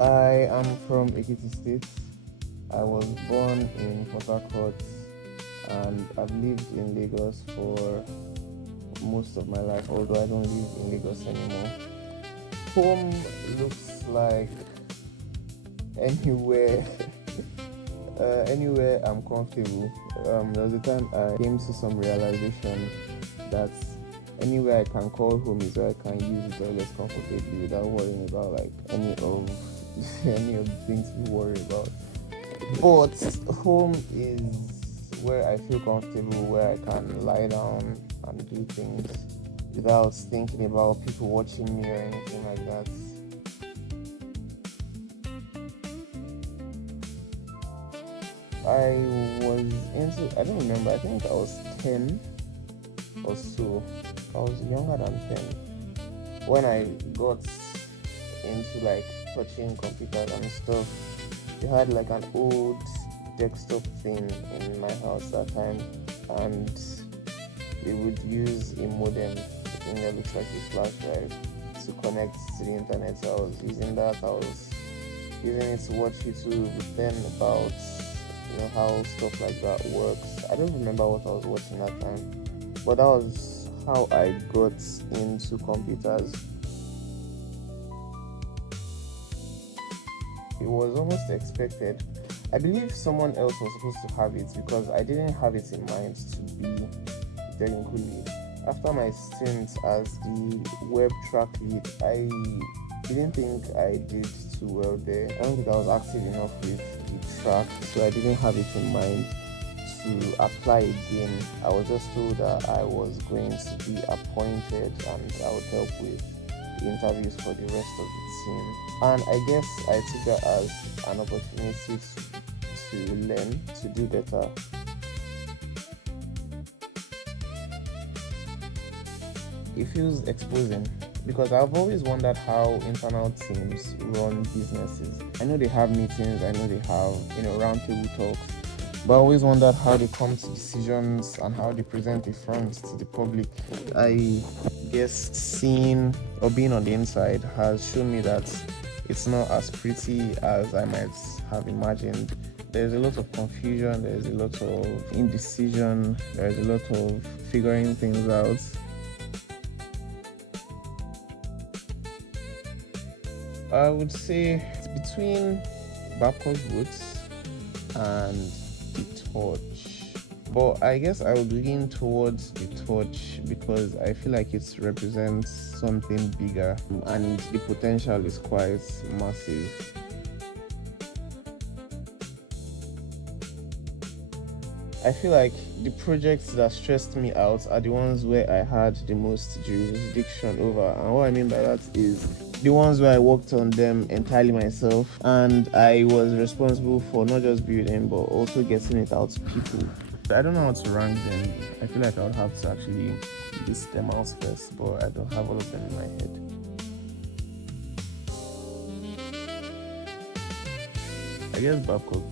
I am from Ekiti State. I was born in Port Harcourt and I've lived in Lagos for most of my life, although I don't live in Lagos anymore. Home looks like anywhere, anywhere I'm comfortable. There was a time I came to some realization that anywhere I can call home is where I can use the toilets comfortably without worrying about like any of any of the things we worry about. But home is where I feel comfortable, where I can lie down and do things without thinking about people watching me or anything like that. I was I don't remember, I think I was 10 or so. I was younger than 10 when I got into like touching computers and stuff. We had like an old desktop thing in my house that time, and we would use a modem, the thing that looks like a flash drive, to connect to the internet. So I was using that. I was using it to watch YouTube, then about how stuff like that works. I don't remember what I was watching that time, but that was how I got into computers. It was almost expected. I believe someone else was supposed to have it because I didn't have it in mind to be technical lead. After my stint as the web track lead, I didn't think I did too well there. I don't think I was active enough with the track, so I didn't have it in mind to apply again. I was just told that I was going to be appointed and I would help with the interviews for the rest of the team. And I guess I took that as an opportunity to learn, to do better. It feels exposing because I've always wondered how internal teams run businesses. I know they have meetings, I know they have, roundtable talks, but I always wondered how they come to decisions and how they present a front to the public. I guess seeing or being on the inside has shown me that it's not as pretty as I might have imagined. There's a lot of confusion, there's a lot of indecision, there's a lot of figuring things out. I would say it's between Babcock Woods and the Torch. But I guess I would lean towards the Torch because I feel like it represents something bigger and the potential is quite massive. I feel like the projects that stressed me out are the ones where I had the most jurisdiction over. And what I mean by that is the ones where I worked on them entirely myself and I was responsible for not just building but also getting it out to people. I don't know how to rank them. I feel like I would have to actually list them out first, but I don't have all of them in my head. I guess Babcock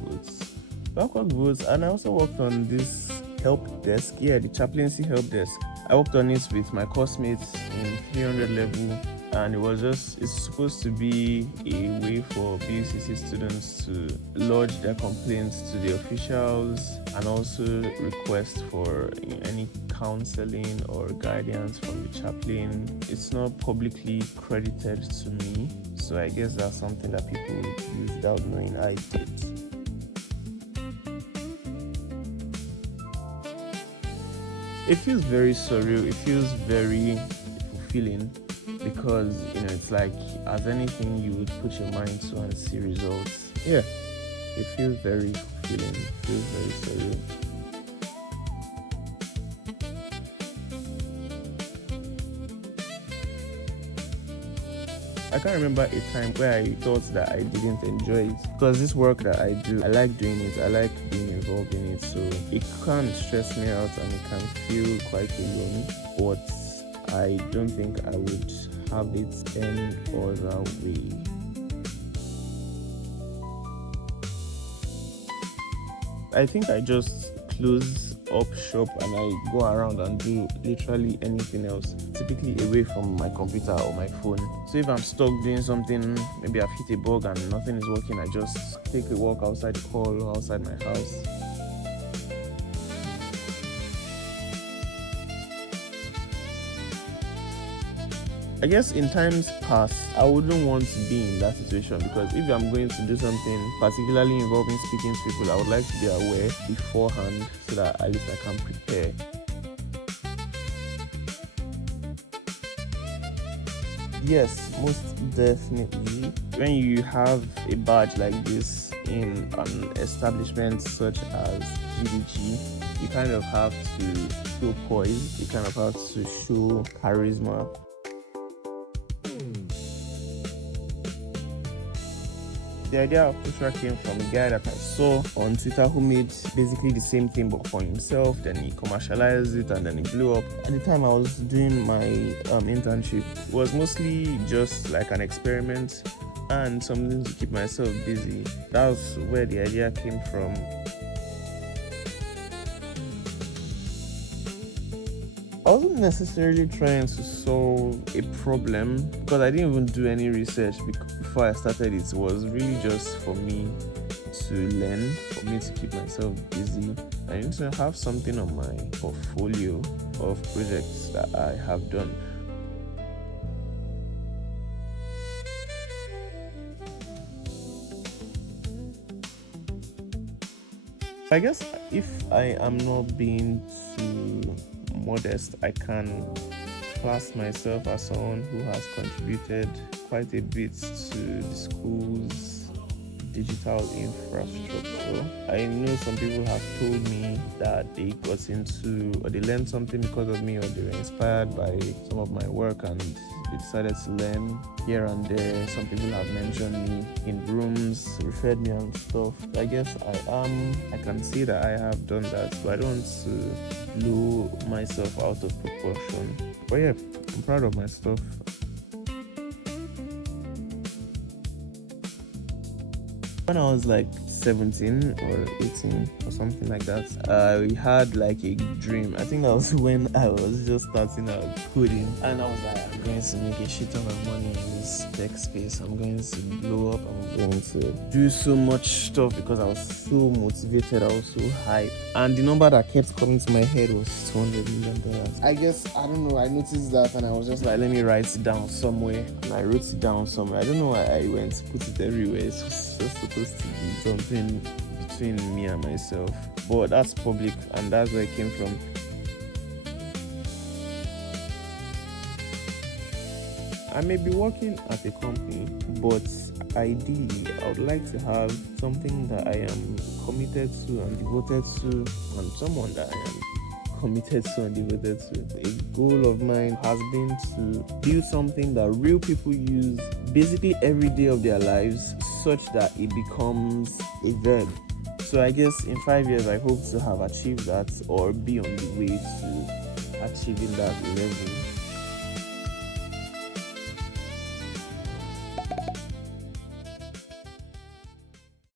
Woods, and I also worked on this help desk. Yeah, the chaplaincy help desk. I worked on it with my course-mates in 300 level, and it's supposed to be a way for BUCC students to lodge their complaints to the officials and also request for any counseling or guidance from the chaplain. It's not publicly credited to me, so I guess that's something that people would use without knowing I did. It feels very surreal. It feels very fulfilling because it's like as anything you would put your mind to and see results. Yeah, it feels very fulfilling. It feels very surreal. I can't remember a time where I thought that I didn't enjoy it because this work that I do, I like doing it, I like being involved in it, so it can stress me out and it can feel quite alone, but I don't think I would have it any other way. I think I just close up shop and I go around and do literally anything else, typically away from my computer or my phone. So if I'm stuck doing something, maybe I've hit a bug and nothing is working, I just take a walk outside the hall or outside my house. I guess in times past, I wouldn't want to be in that situation, because if I'm going to do something particularly involving speaking to people, I would like to be aware beforehand so that at least I can prepare. Yes, most definitely. When you have a badge like this in an establishment such as GDG, you kind of have to show poise, you kind of have to show charisma. The idea of Pushra came from a guy that I saw on Twitter who made basically the same thing but for himself. Then he commercialized it and then it blew up. At the time I was doing my internship, it was mostly just like an experiment and something to keep myself busy. That was where the idea came from. I wasn't necessarily trying to solve a problem, because I didn't even do any research before I started. It was really just for me to learn, for me to keep myself busy. I need to have something on my portfolio of projects that I have done. I guess if I am not being too modest, I can class myself as someone who has contributed quite a bit to the school's digital infrastructure. I know some people have told me that they got into, or they learned something because of me, or they were inspired by some of my work and they decided to learn here and there. Some people have mentioned me in rooms, referred me and stuff. I guess I can say that I have done that, so I don't want to blow myself out of proportion. But yeah, I'm proud of my stuff. When I was like 17 or 18 or something like that, I had like a dream. I think that was when I was just starting out coding, and I was like, I'm going to make a shit ton of money in this tech space. I'm going to blow up. I'm going to do so much stuff, because I was so motivated. I was so hyped, and the number that kept coming to my head was $200 million. I guess, I don't know, I noticed that and I was just like, let me write it down somewhere. And I wrote it down somewhere. I don't know why I went to put it everywhere. It was just supposed to be something between me and myself, but that's public and that's where it came from. I may be working at a company, but ideally I would like to have something that I am committed to and devoted to, and someone that I am committed to and devoted to. A goal of mine has been to build something that real people use basically every day of their lives, such that it becomes a verb. So I guess in 5 years I hope to have achieved that, or be on the way to achieving that level.